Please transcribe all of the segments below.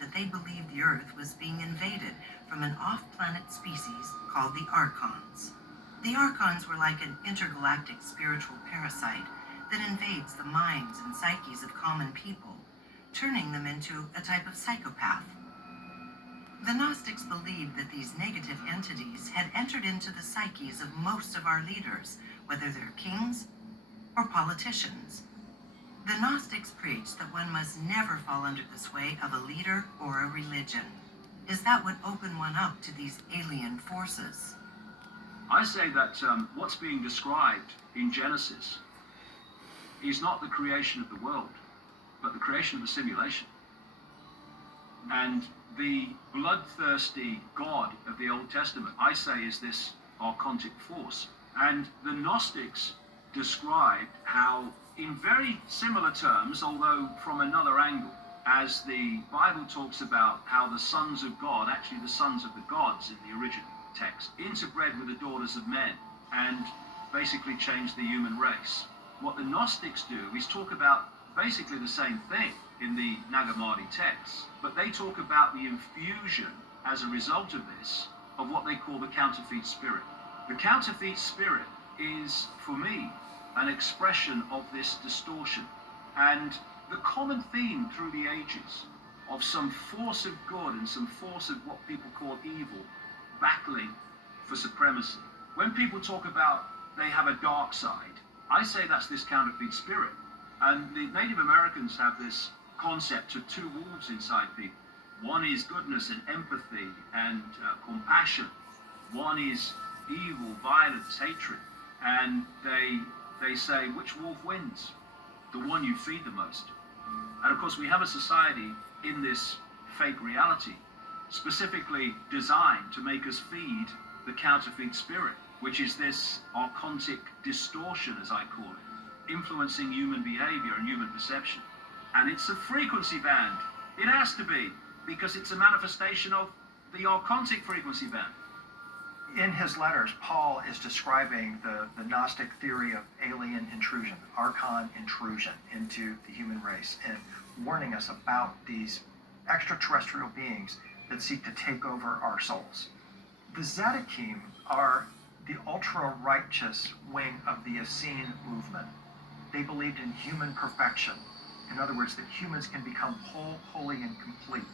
that they believed the Earth was being invaded from an off-planet species called the Archons. The Archons were like an intergalactic spiritual parasite that invades the minds and psyches of common people, turning them into a type of psychopath. The Gnostics believed that these negative entities had entered into the psyches of most of our leaders, whether they're kings or politicians. The Gnostics preached that one must never fall under the sway of a leader or a religion, as that would open one up to these alien forces. I say that what's being described in Genesis is not the creation of the world, but the creation of a simulation. And the bloodthirsty God of the Old Testament, I say, is this archontic force. And the Gnostics described how, in very similar terms, although from another angle, as the Bible talks about how the sons of God, actually the sons of the gods in the original text, interbred with the daughters of men and basically changed the human race. What the Gnostics do is talk about basically the same thing in the Nag Hammadi texts, but they talk about the infusion as a result of this of what they call the counterfeit spirit. The counterfeit spirit is, for me, an expression of this distortion. And the common theme through the ages of some force of good and some force of what people call evil battling for supremacy. When people talk about they have a dark side, I say that's this counterfeit spirit. And the Native Americans have this concept of two wolves inside people. One is goodness and empathy and compassion. One is evil, violence, hatred. And they say, which wolf wins? The one you feed the most. And of course, we have a society in this fake reality specifically designed to make us feed the counterfeit spirit, which is this archontic distortion, as I call it, influencing human behavior and human perception. And it's a frequency band. It has to be, because it's a manifestation of the archontic frequency band. In his letters, Paul is describing the Gnostic theory of alien intrusion, archon intrusion into the human race, and warning us about these extraterrestrial beings that seek to take over our souls. The Zadokим are the ultra-righteous wing of the Essene movement. They believed in human perfection. In other words, that humans can become whole, holy, and complete,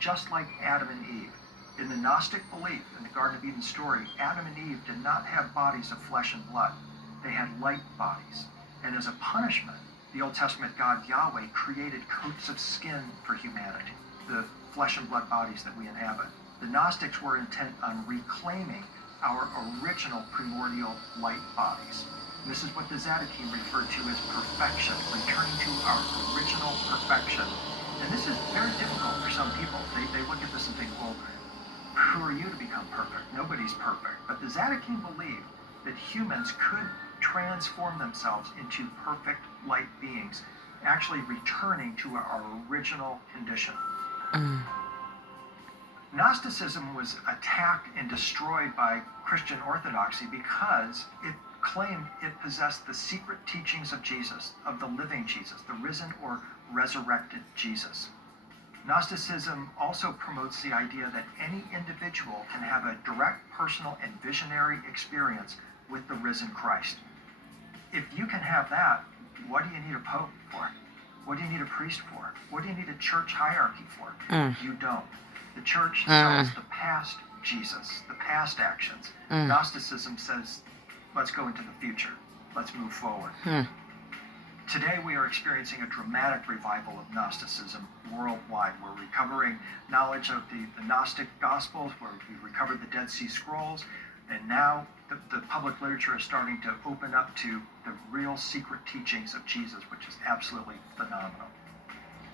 just like Adam and Eve. In the Gnostic belief, in the Garden of Eden story, Adam and Eve did not have bodies of flesh and blood. They had light bodies. And as a punishment, the Old Testament God Yahweh created coats of skin for humanity, the flesh and blood bodies that we inhabit. The Gnostics were intent on reclaiming our original primordial light bodies. This is what the Zadokim referred to as perfection, returning to our original perfection. And this is very difficult for some people. They look at this and think, well, who are you to become perfect? Nobody's perfect. But the Zadokim believed that humans could transform themselves into perfect light beings, actually returning to our original condition. Gnosticism was attacked and destroyed by Christian orthodoxy because it claimed it possessed the secret teachings of Jesus, of the living Jesus, the risen or resurrected Jesus. Gnosticism also promotes the idea that any individual can have a direct, personal, and visionary experience with the risen Christ. If you can have that, what do you need a pope for? What do you need a priest for? What do you need a church hierarchy for? You don't. The church sells the past Jesus, the past actions. Gnosticism says, let's go into the future. Let's move forward. Today we are experiencing a dramatic revival of Gnosticism worldwide. We're recovering knowledge of the Gnostic Gospels, where we've recovered the Dead Sea Scrolls, and now the public literature is starting to open up to the real secret teachings of Jesus, which is absolutely phenomenal.